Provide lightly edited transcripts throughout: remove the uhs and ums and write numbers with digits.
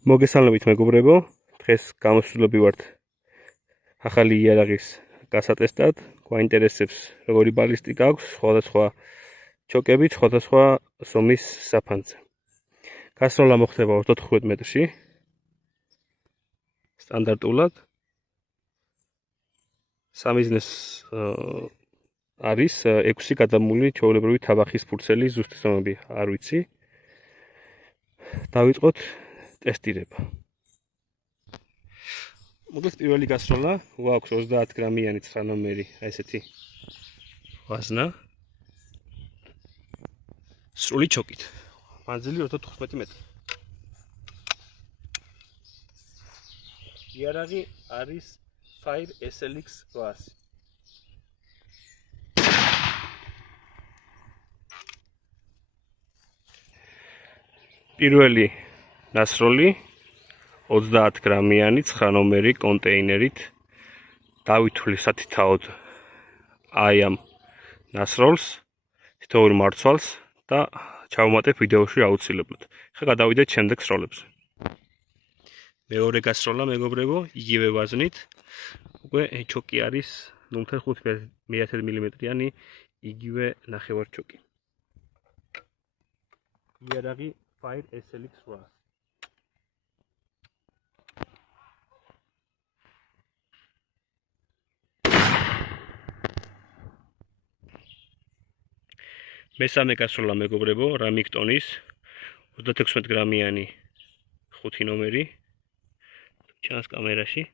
მოგესალმებით მეგობრებო, დღეს გამოსვლები ვართ ახალი იარაღის გასატესტად. გვაინტერესებს როგორი ბალისტიკა აქვს, სხვადასხვა ჩოკებით, სხვადასხვა ზომის საფანზე. გასროლა მოხდება 35 მეტრში. სტანდარტულად. სამიზნეს არის 6 გადამული ჩვეულებრივი თაბახის ფურცელი, ზუსტი ზომები არ ვიცი. დავიწყოთ ტესტირება. მოკლედ პირველი გასროლა გვაქვს 30 გრამიანი 9 ნომერი, ესეთი ვაზნა. სრული ჩოკით. მანძილი 35 მეტრი. იარაღი არის Fire SLX 800. პირველი ნასროლი 30 გრამიანი 9 ნომერი კონტეინერით დავითვლი სათითაოდ აი ამ ნასროლს, თითოეულ მარცვალს და ჩავმატებ ვიდეოში აუცილებლად. ხა გადავიდეთ შემდეგ სროლებზე. მეორე გასროლა მეგობრებო, იგივე ვაზნით. უკვე ჩოკი არის 0.5 მმ-იანი, იგივე ნახევარ ჩოკი. იარაღი Fire SLX 800. მესამე გასროლა მეგობრებო, რამიკტონის 36 გრამიანი 5 ნომერი. ჩანს კამერაში.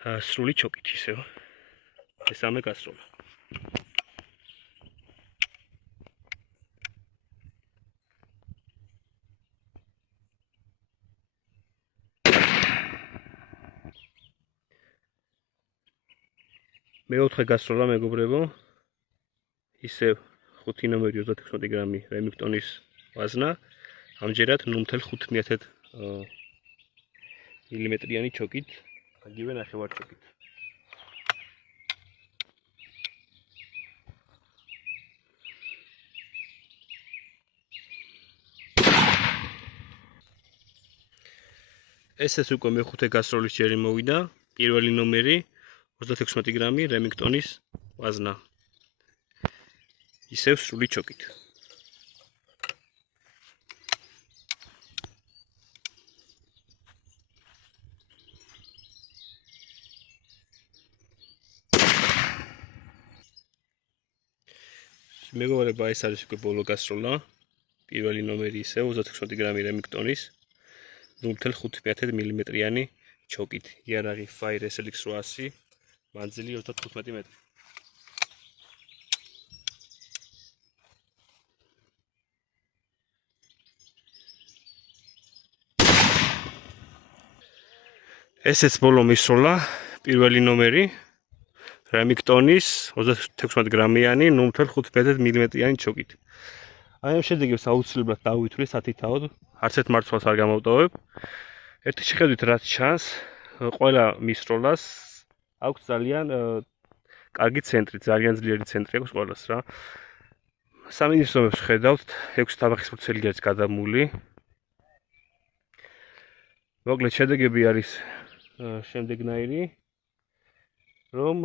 სრული ჩოკით ისევ. მესამე გასროლა. მეოთხე გასროლა მეგობრებო, ისევ 5 ნომერი 36 გრამი რემიკტონის ვაზნა, ამჯერად 0.5 მმ-იანი ჩოკით, იგივე ნახევარ ჩოკით. ესეც უკვე მეხუთე გასროლის ჯერი მოვიდა. პირველი ნომერი 36 გრამი რემიკტონის ვაზნა. ისევ სრული ჩოკით. მეგობრებო, ეს არის უკვე ბოლო გასროლა. პირველი ნომერი ისევ 36 გრამი რემიკტონის 0.5 მმ-იანი ჩოკით. იარაღი Fire SLX 800, მანძილი 35 მეტრი. ესეც ბოლო მისროლა, პირველი ნომერი რემიკტონის 36 გრამიანი 0.5 მმ-იანი ჩოკით. აი ამ შედეგებს აუცილებლად დავითვლი სათითაოდ, არც ერთ მარცვალს არ გამოვტოვებ. ერთი შეხედვით რაც ჩანს, ყველა მისროლას აქვს ძალიან კარგი ცენტრი, ძალიან ძლიერი ცენტრი აქვს ყველას რა. სამიზნეს ზომებს ხედავთ, 6 თაბახის ფურცელი არის გადამული. მოკლედ შედეგები არის შემდეგნაირი, რომ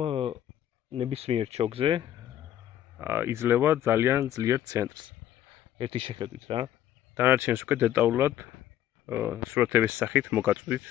ნებისმიერ ჩოკზე იძლევა ძალიან ძლიერ ცენტრს. ერთი შეხედვით რა. დანარჩენს უკვე დეტალურად სურათების სახით მოგაწვდით.